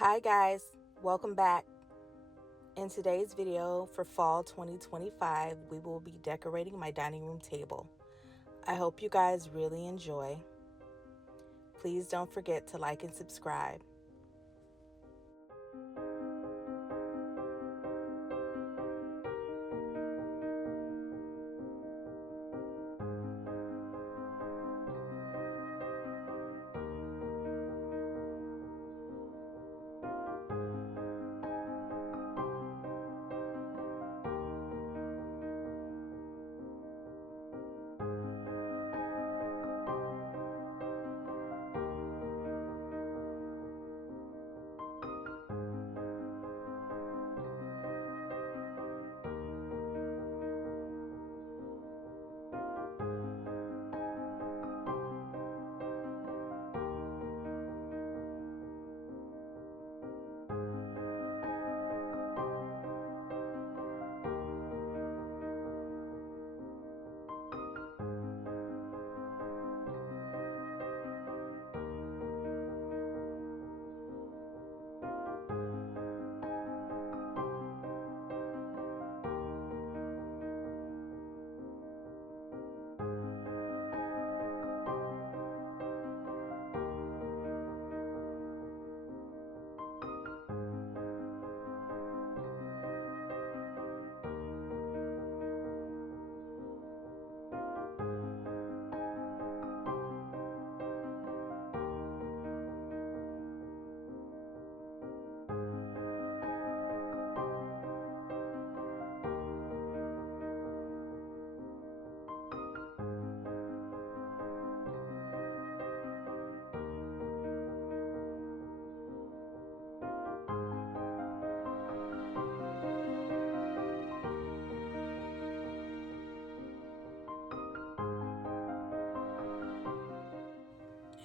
Hi guys, welcome back. In today's video for fall 2025, we will be decorating my dining room table. I hope you guys really enjoy. Please don't forget to like and subscribe.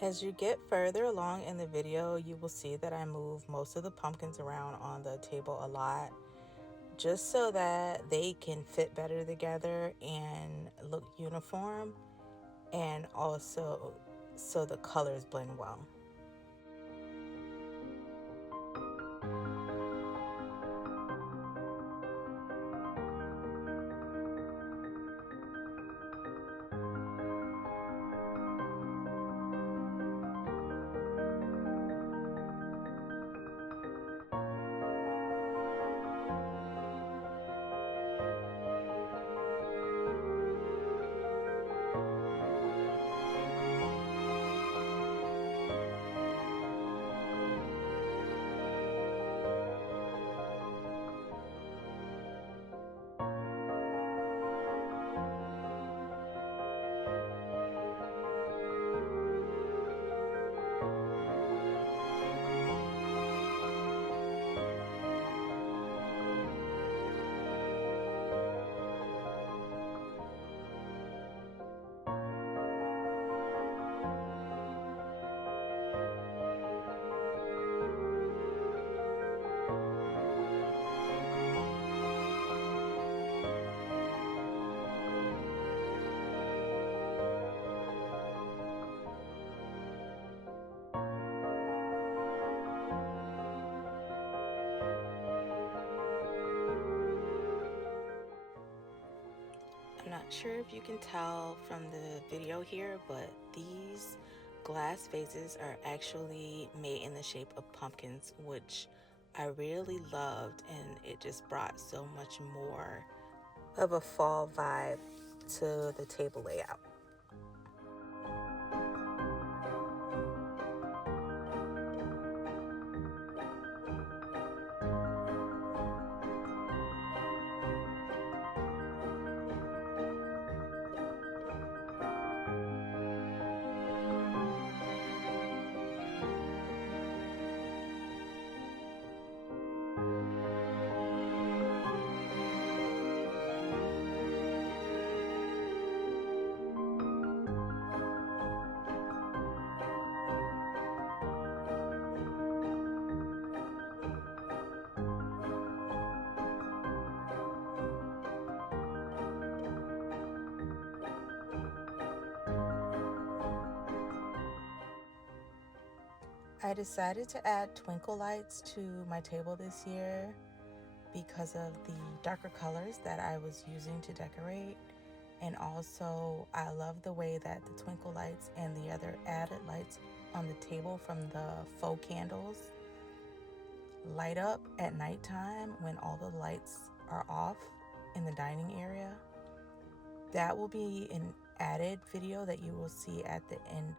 As you get further along in the video, you will see that I move most of the pumpkins around on the table a lot, just so that they can fit better together and look uniform, and also so the colors blend well. I'm not sure if you can tell from the video here, but these glass vases are actually made in the shape of pumpkins, which I really loved, and it just brought so much more of a fall vibe to the table layout. I decided to add twinkle lights to my table this year because of the darker colors that I was using to decorate. And also, I love the way that the twinkle lights and the other added lights on the table from the faux candles light up at nighttime when all the lights are off in the dining area. That will be an added video that you will see at the end.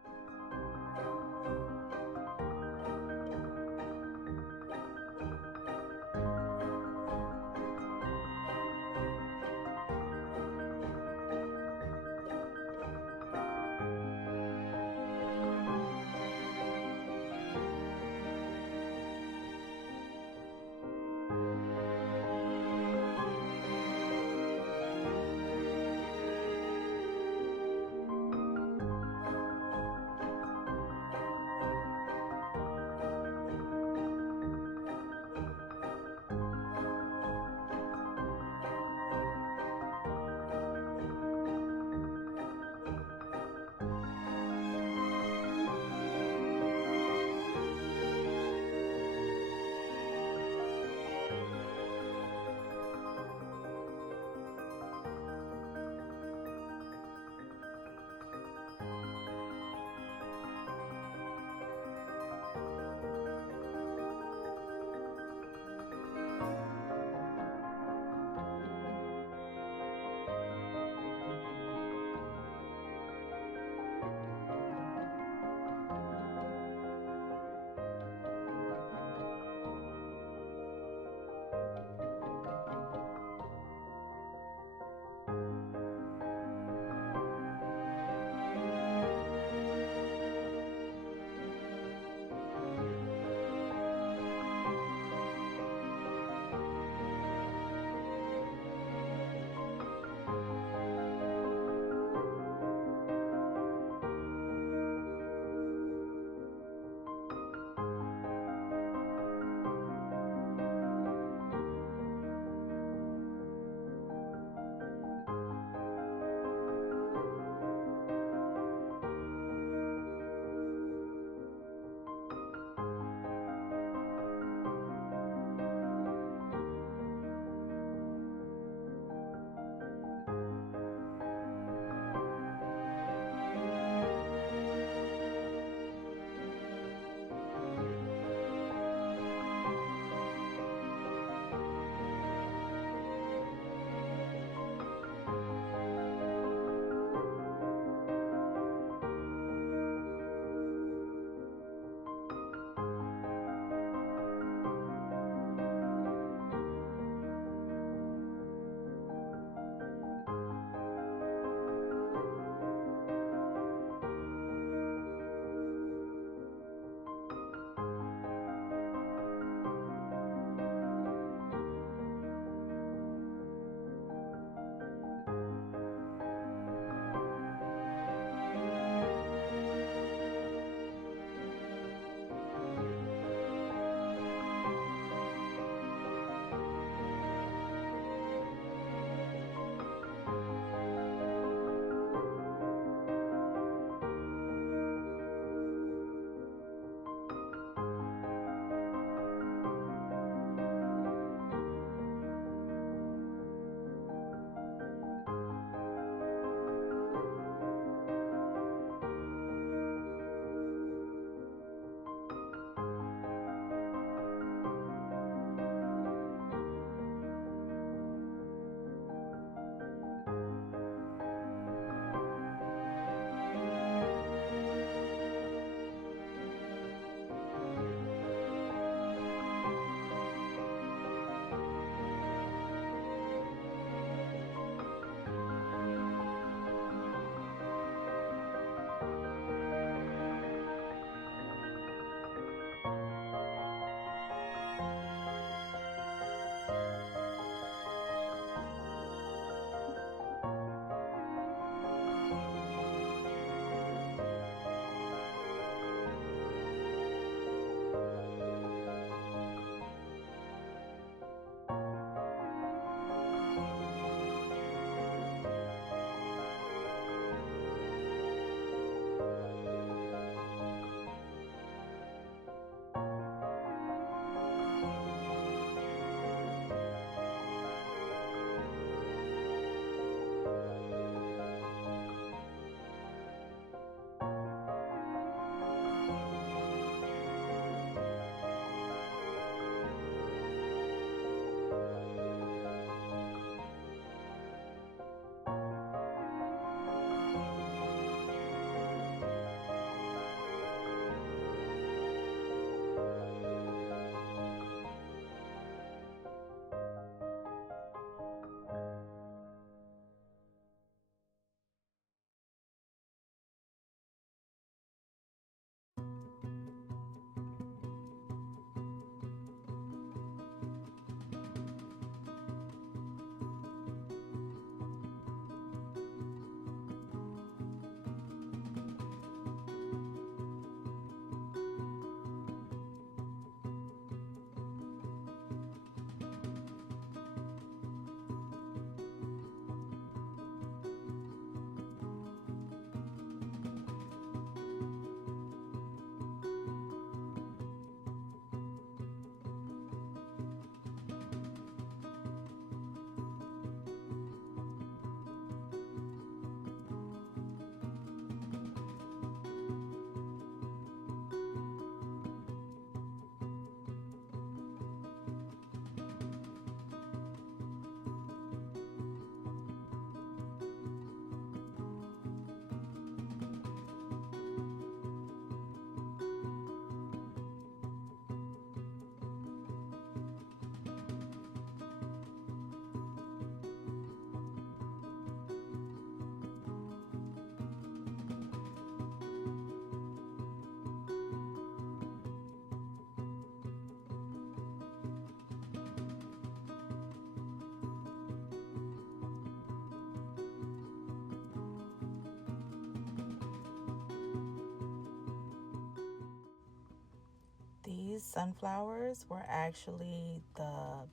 these sunflowers were actually the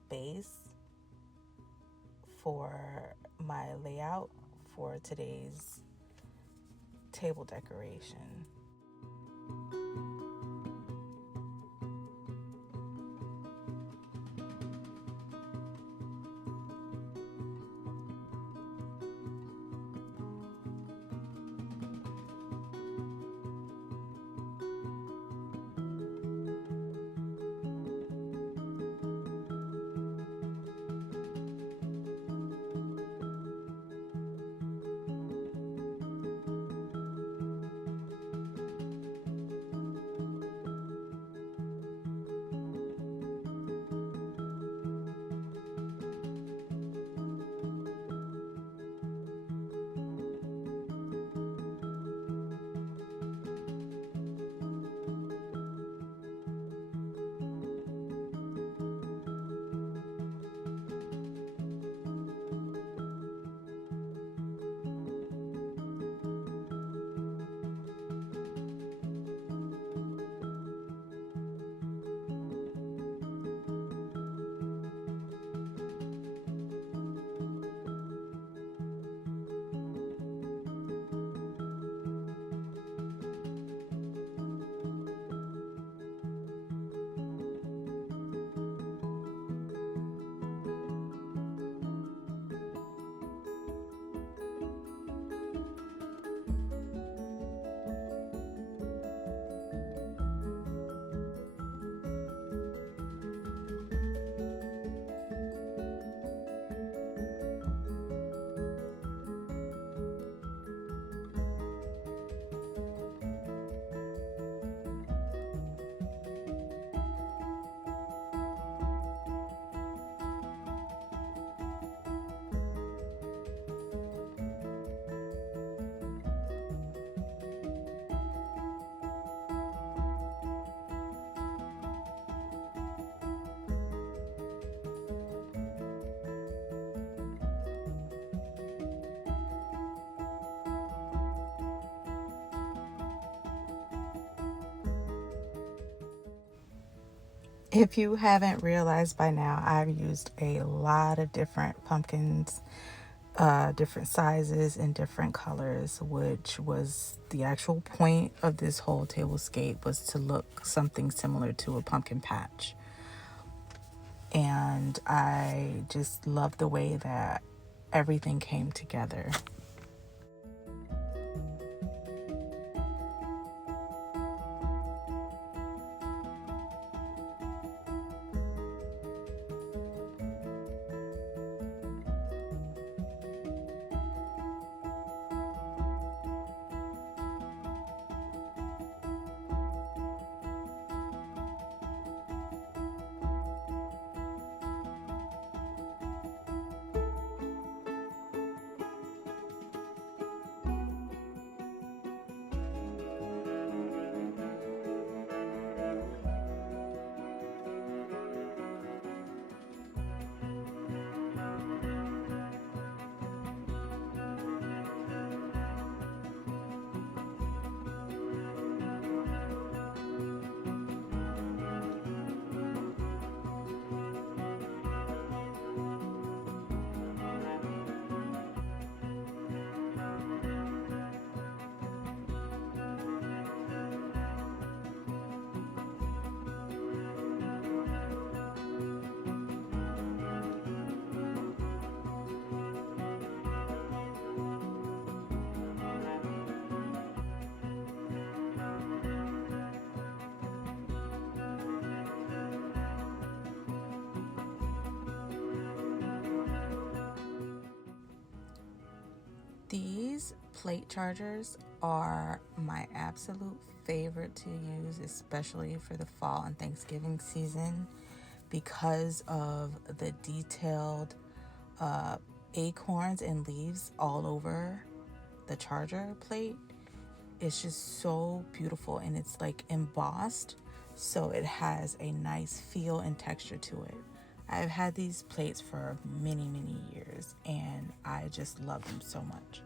base for my layout for today's table decoration. If you haven't realized by now, I've used a lot of different pumpkins, different sizes and different colors, which was the actual point of this whole tablescape, was to look something similar to a pumpkin patch. And I just love the way that everything came together. These plate chargers are my absolute favorite to use, especially for the fall and Thanksgiving season, because of the detailed acorns and leaves all over the charger plate. It's just so beautiful, and it's like embossed, so it has a nice feel and texture to it. I've had these plates for many, many years, and I just love them so much.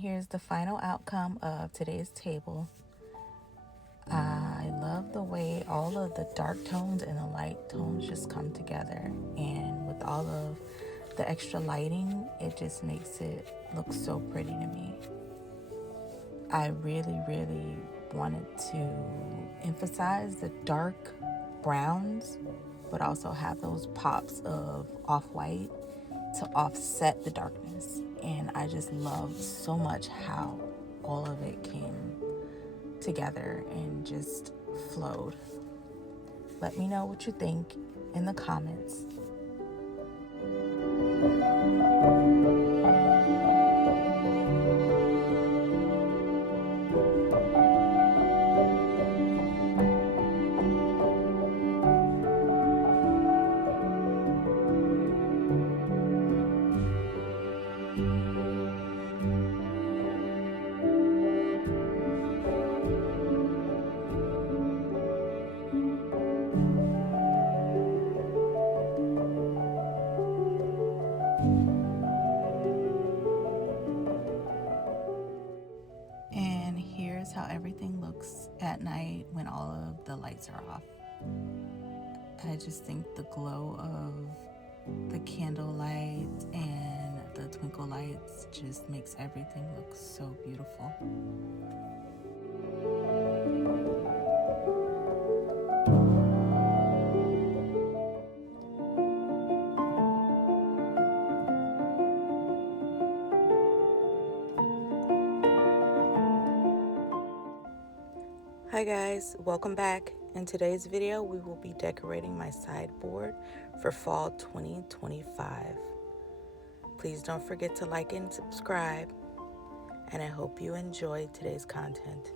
here's the final outcome of today's table. I love the way all of the dark tones and the light tones just come together, and with all of the extra lighting, it just makes it look so pretty to me. I really wanted to emphasize the dark browns, but also have those pops of off-white to offset the darkness. And I just love so much how all of it came together and just flowed. Let me know what you think in the comments. And here's how everything looks at night when all of the lights are off. I just think the glow of the candle lights and the twinkle lights just makes everything look so beautiful. Hi guys, welcome back. In today's video, we will be decorating my sideboard for fall 2025. Please don't forget to like and subscribe, and I hope you enjoy today's content.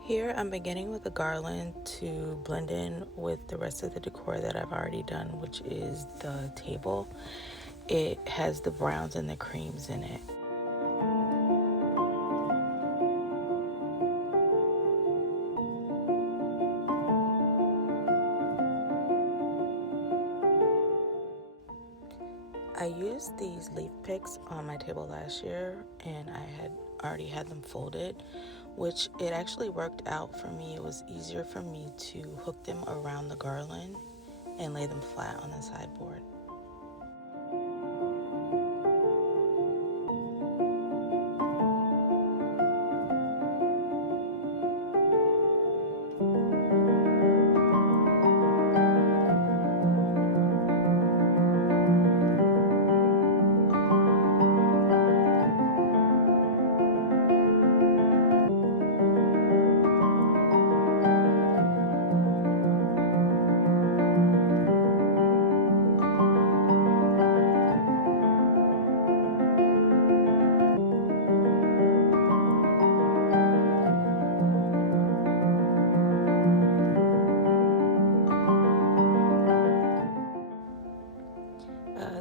Here I'm beginning with a garland to blend in with the rest of the decor that I've already done, which is the table. It has the browns and the creams in it. I used these leaf picks on my table last year, and I had already had them folded, which it actually worked out for me. It was easier for me to hook them around the garland and lay them flat on the sideboard.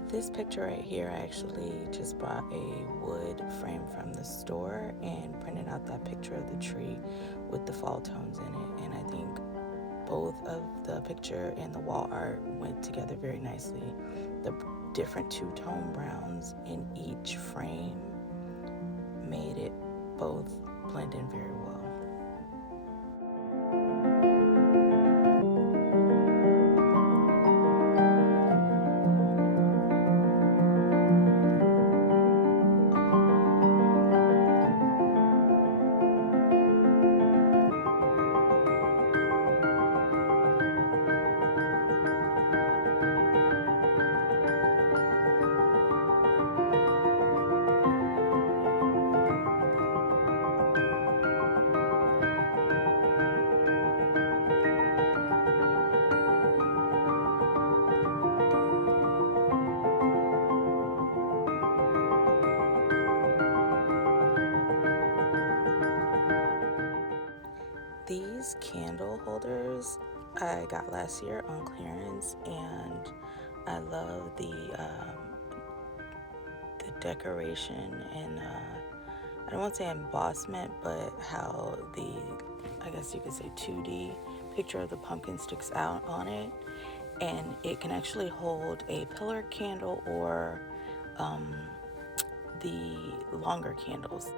This picture right here, I actually just bought a wood frame from the store and printed out that picture of the tree with the fall tones in it. And I think both of the picture and the wall art went together very nicely. The different two-tone browns in each frame made it both blend in very well. These candle holders I got last year on clearance, and I love the decoration and I don't want to say embossment, but how the, I guess you could say 2D picture of the pumpkin sticks out on it, and it can actually hold a pillar candle or the longer candles.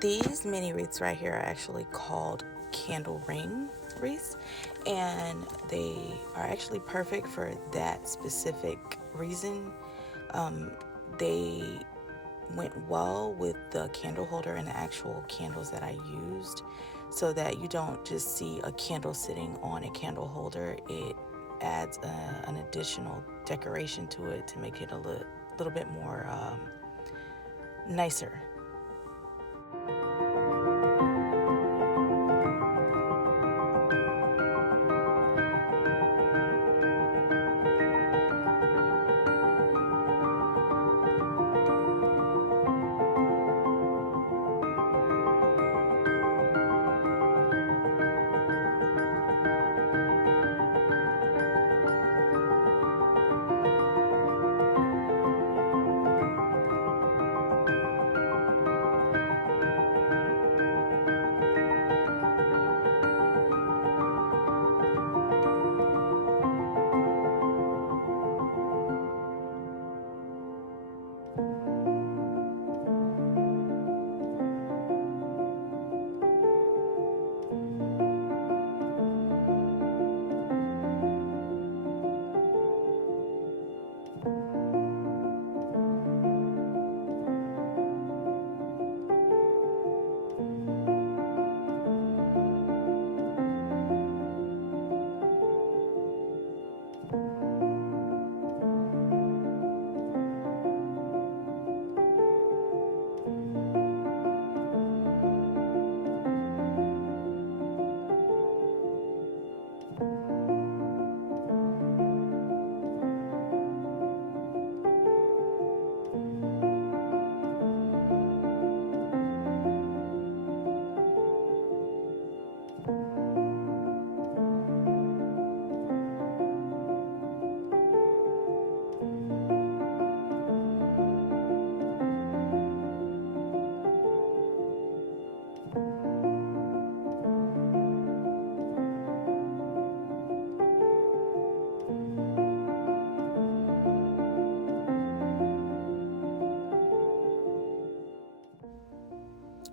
These mini wreaths right here are actually called candle ring wreaths, and they are actually perfect for that specific reason. They went well with the candle holder and the actual candles that I used, so that you don't just see a candle sitting on a candle holder. It adds an additional decoration to it to make it a little bit more nicer.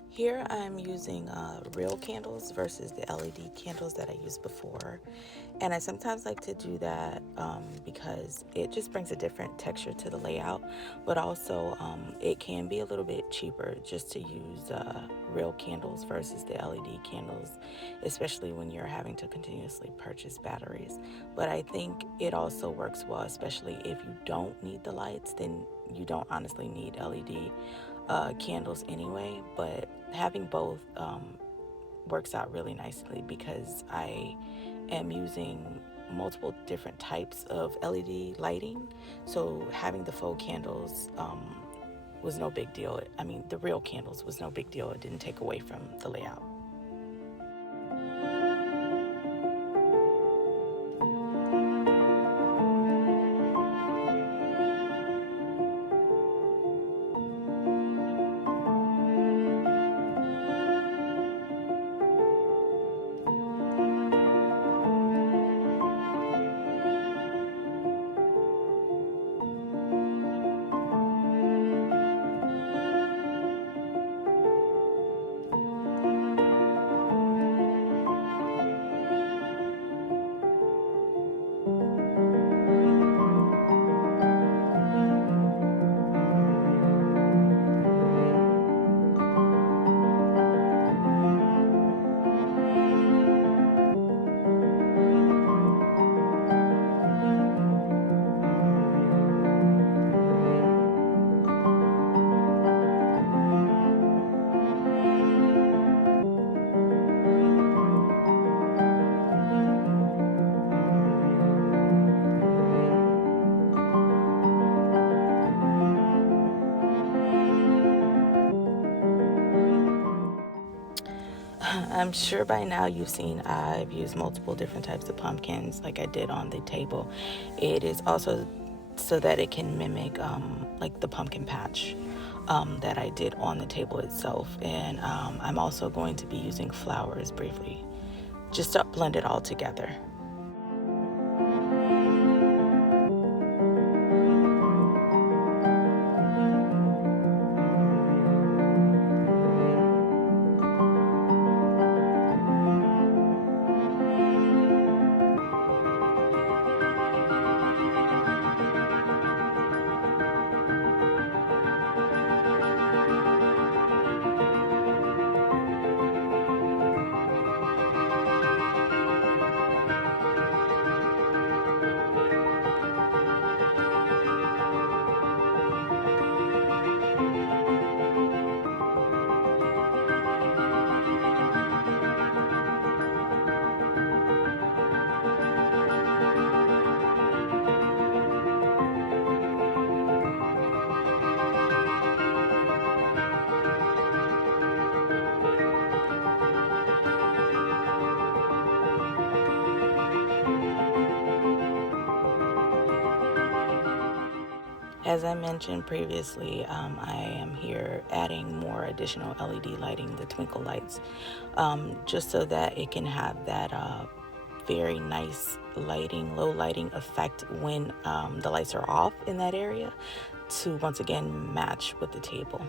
Here I'm using real candles versus the LED candles that I used before. And I sometimes like to do that because it just brings a different texture to the layout. But also it can be a little bit cheaper just to use real candles versus the LED candles, especially when you're having to continuously purchase batteries. But I think it also works well, especially if you don't need the lights, then you don't honestly need LED candles anyway. But having both works out really nicely because I am using multiple different types of LED lighting. So having the faux candles was no big deal. I mean, the real candles was no big deal. It didn't take away from the layout. I'm sure by now you've seen I've used multiple different types of pumpkins like I did on the table. It is also so that it can mimic like the pumpkin patch that I did on the table itself. And I'm also going to be using flowers briefly just to blend it all together. As I mentioned previously, I am here adding more additional LED lighting, the twinkle lights, just so that it can have that very nice lighting, low lighting effect when the lights are off in that area to once again match with the table.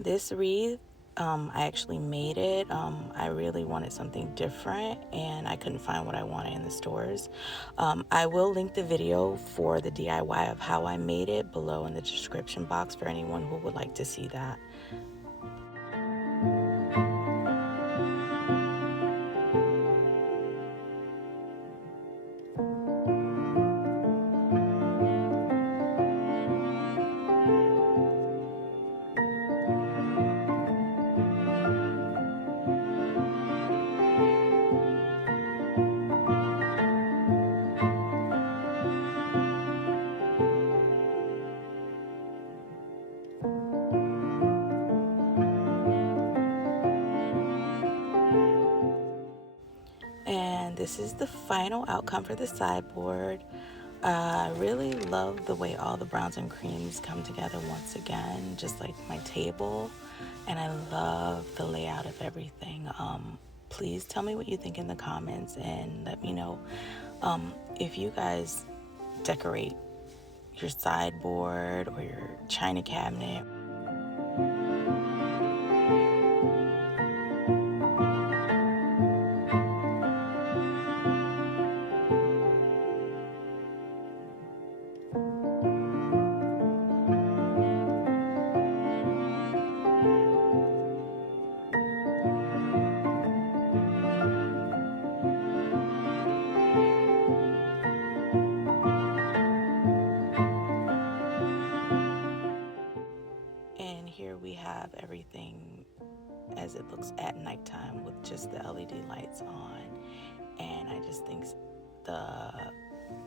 This wreath, I actually made it. I really wanted something different and I couldn't find what I wanted in the stores. I will link the video for the DIY of how I made it below in the description box for anyone who would like to see that. And this is the final outcome for the sideboard. I really love the way all the browns and creams come together once again, just like my table. And I love the layout of everything. Please tell me what you think in the comments and let me know if you guys decorate your sideboard or your china cabinet. at nighttime with just the LED lights on. And I just think the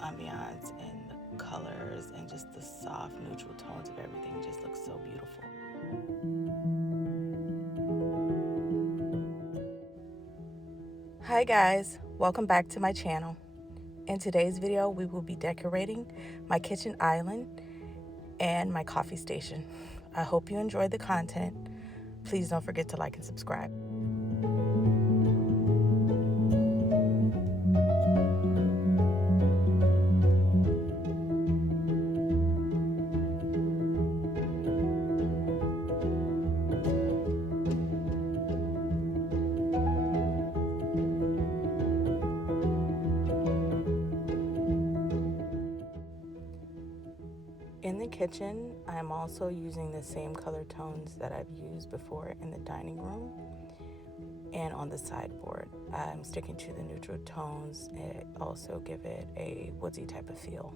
ambiance and the colors and just the soft neutral tones of everything just looks so beautiful. Hi guys, welcome back to my channel. In today's video, we will be decorating my kitchen island and my coffee station. I hope you enjoyed the content. Please don't forget to like and subscribe. In the kitchen, I'm also using the same color tones that I've used before in the dining room and on the sideboard. I'm sticking to the neutral tones and also give it a woodsy type of feel.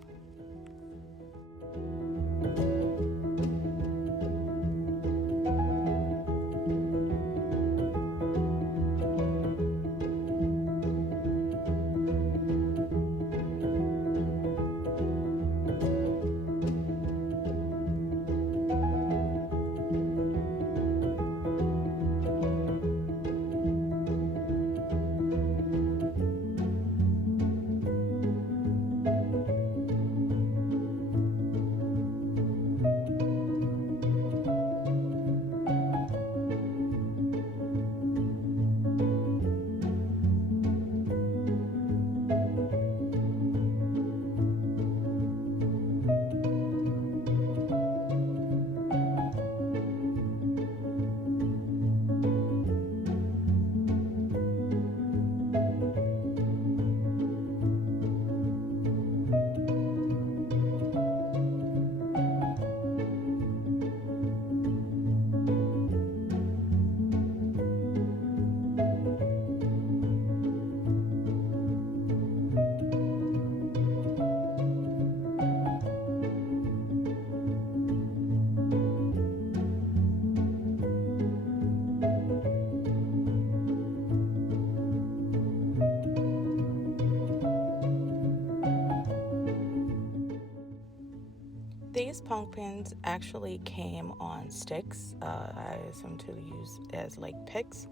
These pumpkins actually came on sticks. I assume to use as like picks.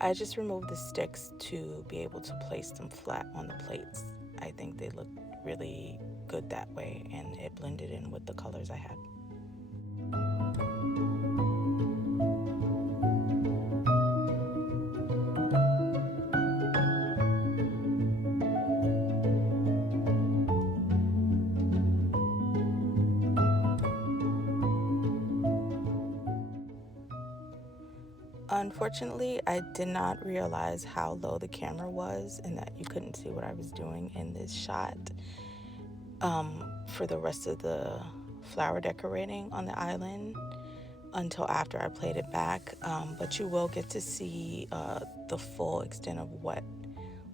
I just removed the sticks to be able to place them flat on the plates. I think they look really good that way, and it blended in with the colors I had. Unfortunately, I did not realize how low the camera was and that you couldn't see what I was doing in this shot for the rest of the flower decorating on the island until after I played it back. But you will get to see the full extent of what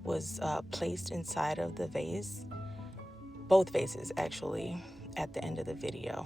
was placed inside of the vase, both vases actually, at the end of the video.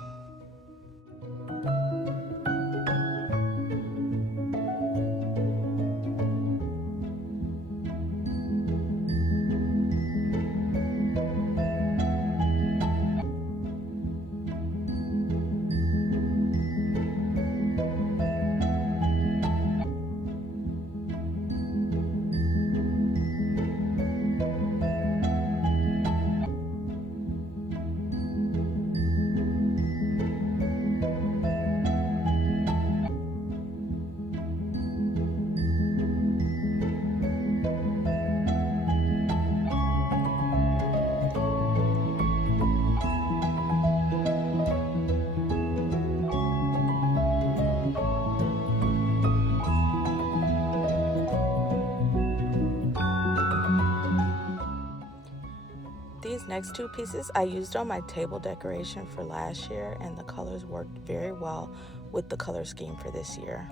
These next two pieces I used on my table decoration for last year, and the colors worked very well with the color scheme for this year.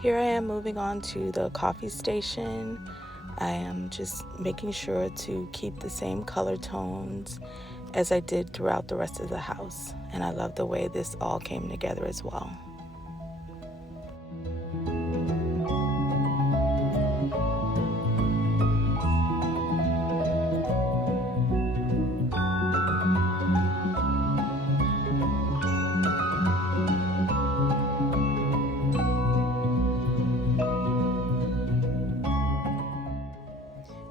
Here I am moving on to the coffee station. I am just making sure to keep the same color tones as I did throughout the rest of the house. And I love the way this all came together as well.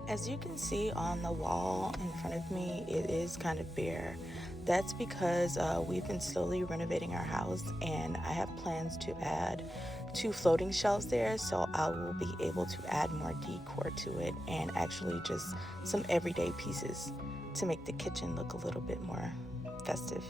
As you can see on the wall in front of me, it is kind of bare. That's because we've been slowly renovating our house, and I have plans to add 2 floating shelves there, so I will be able to add more decor to it and actually just some everyday pieces to make the kitchen look a little bit more festive.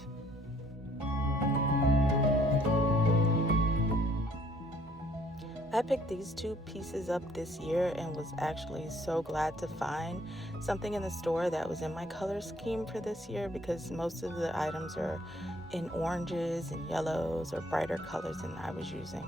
I picked these 2 pieces up this year and was actually so glad to find something in the store that was in my color scheme for this year, because most of the items are in oranges and yellows or brighter colors than I was using.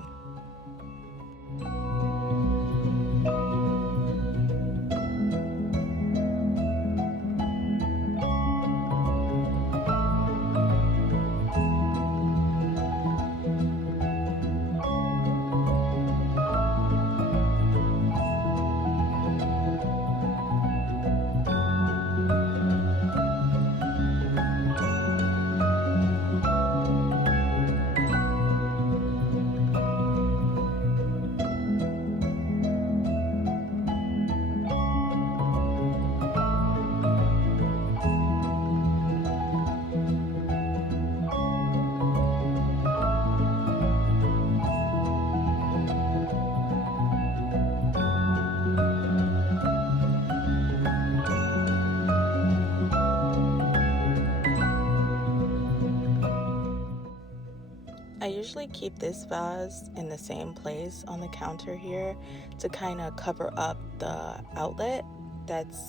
I usually keep this vase in the same place on the counter here to kind of cover up the outlet that's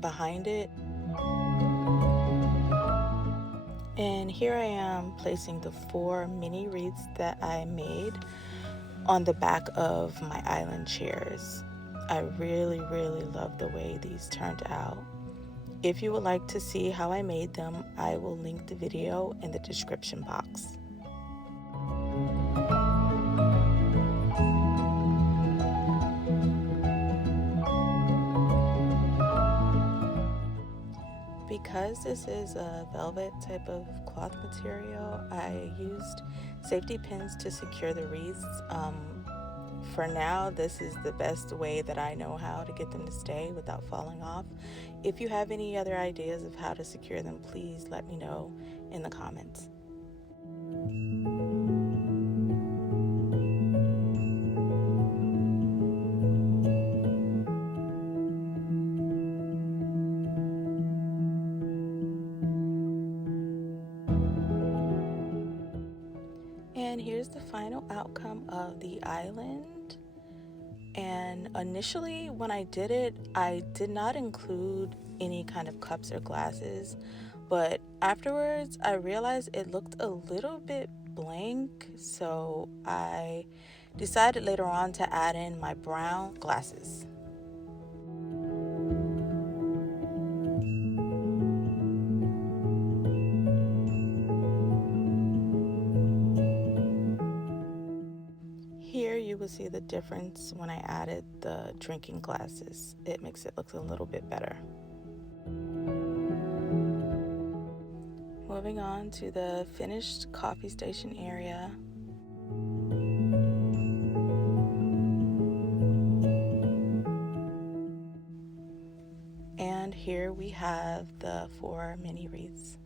behind it. And here I am placing the 4 mini wreaths that I made on the back of my island chairs. I really love the way these turned out. If you would like to see how I made them, I will link the video in the description box. Because this is a velvet type of cloth material, I used safety pins to secure the wreaths. For now, this is the best way that I know how to get them to stay without falling off. If you have any other ideas of how to secure them, please let me know in the comments. And here's the final outcome of the island. And initially when I did it, I did not include any kind of cups or glasses, but afterwards I realized it looked a little bit blank, so I decided later on to add in my brown glasses. Here you will see the difference when I added the drinking glasses. It makes it look a little bit better. Moving on to the finished coffee station area. And here we have the 4 mini wreaths.